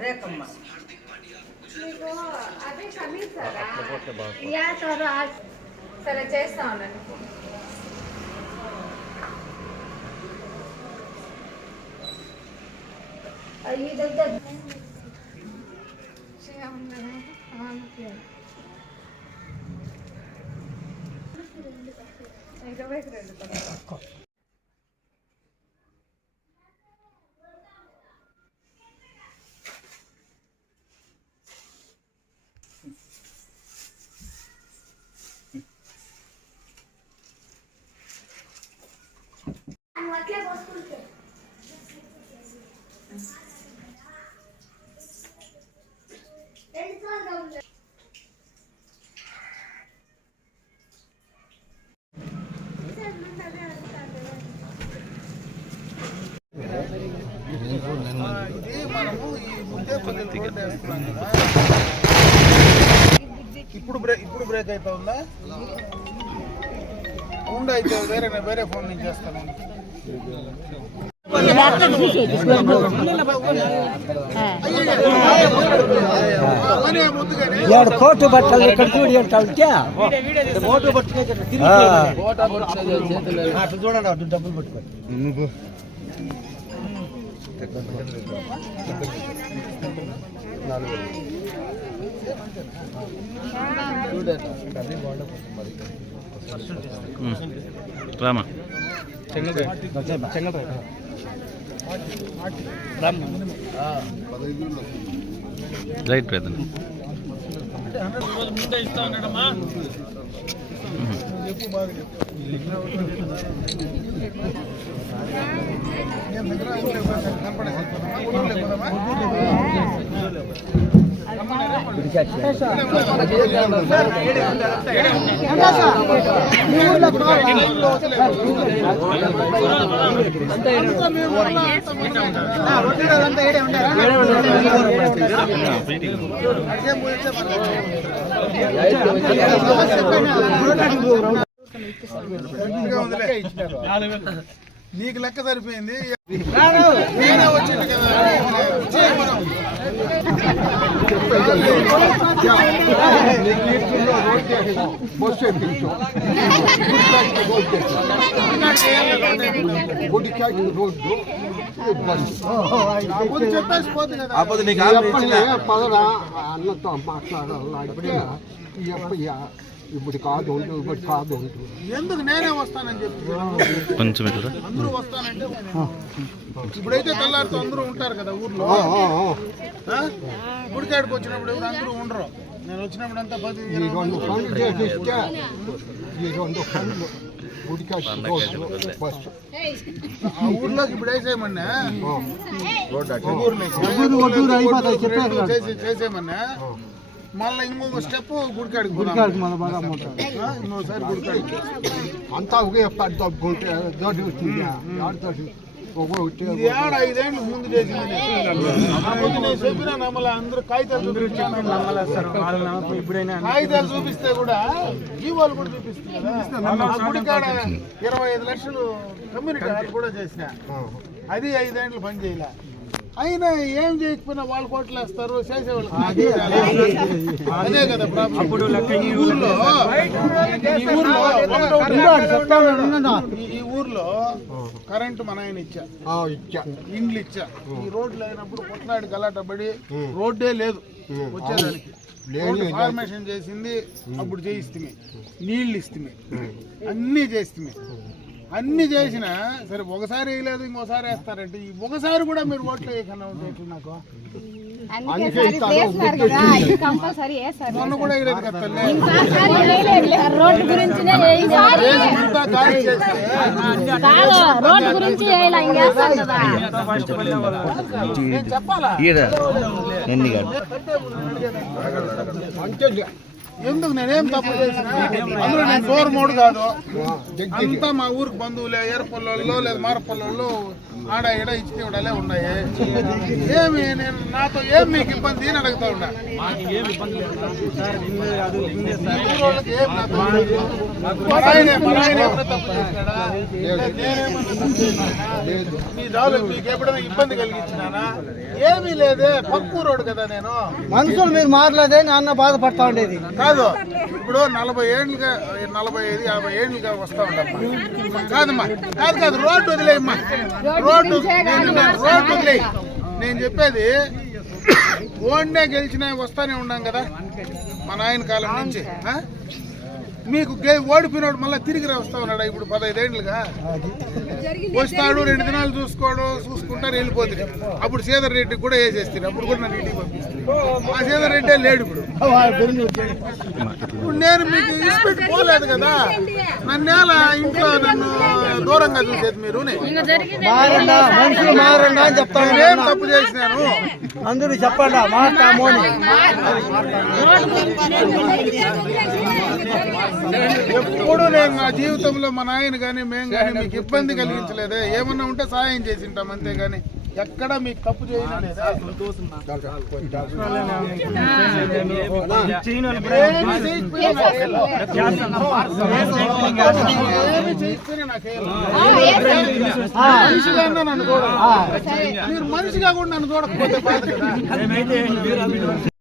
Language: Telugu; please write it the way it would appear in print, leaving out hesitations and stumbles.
రేఖమ్మ అదే సరే చేస్తా ఉన్నాను ఇప్పుడు బ్రేక్ అయితే ఉందా ఉండ అయితే వేరే ఫోన్ నుంచి చేస్తాను కోటు బట్టలు ఇక్కడ చూడి మోటు పట్టుకునే చూడండి అటు డబ్బులు పట్టుకోండి రామా రైట్ ప్రయత్నం ముందే ఇస్తా ఉన్నాడమ్మా నీకు లెక్క సరిపోయింది నేనే వచ్చింది కదా అన్నతో మాట్లాడాలి ఇప్పుడు కాదు ఎందుకు నేనే వస్తానని చెప్పి కొంచెం అందరూ వస్తానంటే ఇప్పుడైతే తెల్లారితో అందరూ ఉంటారు కదా ఊర్లో గుడికాడికి వచ్చినప్పుడు ఎవరు అందరూ ఉండరు నేను వచ్చినప్పుడు అంతా 10 ఊర్లోకి ఇప్పుడు వేసేయమన్నా చేసేయమన్నా మళ్ళీ ఇంకొక స్టెప్ గుడికాడికి ఇంకోసారి గుడికాడికి అంతా ఒకే ఇది 5 ఏళ్ళు ముందు చేసింది చెప్పినా నమ్మల అందరూ కాగితాలు కాగితాలు చూపిస్తే కూడా జీవోలు కూడా చూపిస్తుంది గుడికాడ 25 లక్షలు కమ్యూనిటీ హాల్ కూడా చేసిన అది 5 ఏళ్ళు పని చేయలే అయినా ఏం చేయకపోయినా వాళ్ళు కోట్లు వేస్తారు చేసేవాళ్ళు అదే కదా ఈ ఊర్లో కరెంటు మన ఆయన ఇచ్చా ఇండ్లు ఇచ్చా ఈ రోడ్లు అయినప్పుడు కొట్లాడి గలాట పడి రోడ్డే లేదు వచ్చేదానికి ఫార్మేషన్ చేసింది అప్పుడు చేయిస్తుంది నీళ్ళు ఇస్తుంది అన్నీ చేస్తుంది అన్ని చేసినా సరే ఒకసారి వేయలేదు ఇంకోసారి వేస్తారంటే ఈ ఒకసారి కూడా మీరు ఓట్లు వేయకుండా ఉంటే ఎట్లా నాకు మొన్న కూడా వేయలేదు కదా చెప్పాలా ఎందుకు నేనేం తప్పు చేసిన అందులో నేను డోర్ మోడు కాదు అంతా మా ఊరికి బంధువులే ఎర్రపల్లెల్లో లేదా మారపల్లెల్లో ఆడ ఈడ ఇచ్చిన ఉండాలే ఉన్నాయి. ఏమి నేను నాతో ఏం మీకు ఇబ్బంది అని అడుగుతా ఉన్నా. ఈ ఊరోళ్ళకి ఏం నాతో మా ఆయన ఏమన్నా తప్పు చేసినాడా? నేనేమన్నా తప్పు చేసినానా? మీ దాలు మీకు ఎప్పుడైనా ఇబ్బంది కలిగించినానా? ఏమీ లేదే, పక్కూరోడు కదా నేను. మనుషులు మీరు మాట్లాడే నాన్న బాధపడతా ఉండేది కాదు, ఇప్పుడు 40 ఏళ్ళుగా 45 50 ఏళ్ళుగా వస్తా ఉంటామ్మా. కాదమ్మా, కాదు రోడ్డు వదిలేయమ్మా, రోడ్డు వదిలేయి. నేను చెప్పేది ఓన్నే గెలిచినా వస్తానే ఉన్నాం కదా మా నాయన కాలం నుంచి. మీకు ఓడిపోయినాడు మళ్ళీ తిరిగి వస్తా ఉన్నాడా? ఇప్పుడు 15 ఏళ్ళుగా వస్తాడు, 2 దినాలు చూసుకుంటారు వెళ్ళిపోతుంది. అప్పుడు శ్రీధర్ రెడ్డికి కూడా వేసేస్తారు, అప్పుడు కూడా నన్ను ఇంటికి పంపిస్తారు. ఆ శ్రీధర్ రెడ్డి లేడు ఇప్పుడు. ఇప్పుడు నేను మీకు ఇన్స్పెక్ట్ పోలేదు కదా, నన్నేలా ఇంట్లో నన్ను దూరంగా చూసేది మీరు. మనుషులు మారండా అని చెప్తా నేనేం తప్పు చేసినాను అందరూ చెప్పండి మాట్లాడము అని. ఎప్పుడు నేను నా జీవితంలో మా నాయన కానీ మేము కానీ మీకు ఇబ్బంది కలిగించలేదే. ఏమన్నా ఉంటే సహాయం చేసి ఉంటాం అంతేగాని ఎక్కడ మీకు తప్పు చేయలేదా? మనిషిగా నన్ను చూడాలి, మీరు మనిషిగా కూడా నన్ను చూడకపోతే బాధ కదా.